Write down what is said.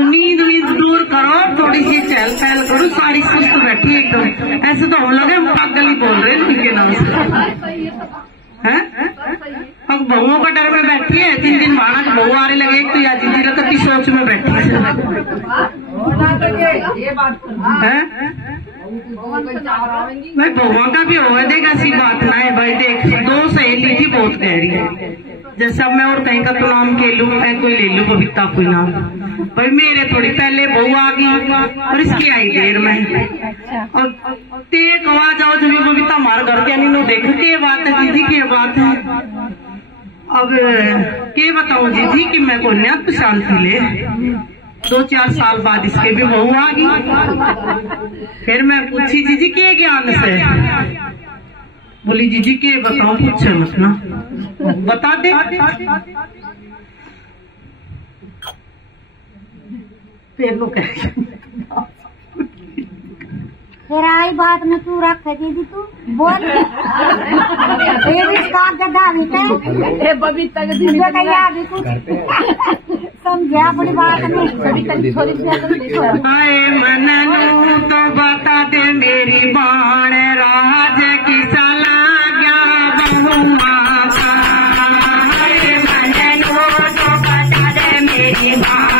नींद नींद दूर करो, थोड़ी सी चहल पहल करो, सारी सुस्त बैठी एकदम। ऐसे तो हम लगे हम पागल ही बोल रहे हैं उनके नाम से। अब बहुओं का डर में बैठी है, 3 दिन माना तो बहू आने लगे, तो या दीदी लगता की सोच में बैठी है। भाई बहुआ का भी हो देख, ऐसी बात ना है भाई। देख 2 सहेली थी बहुत गहरी है, जैसे अब मैं और कहीं का तो नाम के लू, कोई ले लू कविता कोई नाम। भाई मेरे थोड़ी पहले बहू आ गई और इसकी आई देर में। और तेक आवाज आओ जब कविता मार घर के नहीं देख के बात है दीदी, के बात है। अब के बताऊं दीदी कि मैं को न्यत शांति ले, 2-4 साल बाद इसके भी बहू आ गई। फिर मैं पूछी जीजी के ज्ञान से, बोली जीजी के बताऊं, पूछे मत ना, बता दे। फिर वो कह फिर आई बात में तू रख दीदी, तू बोल फिर इसका गधा भी बबीता भी कुछ समझा अपनी बात में। आए मननू तो बता दे मेरी बाण, राज की सला गया बहुआ का। मननू तो बता दे मेरी बाण,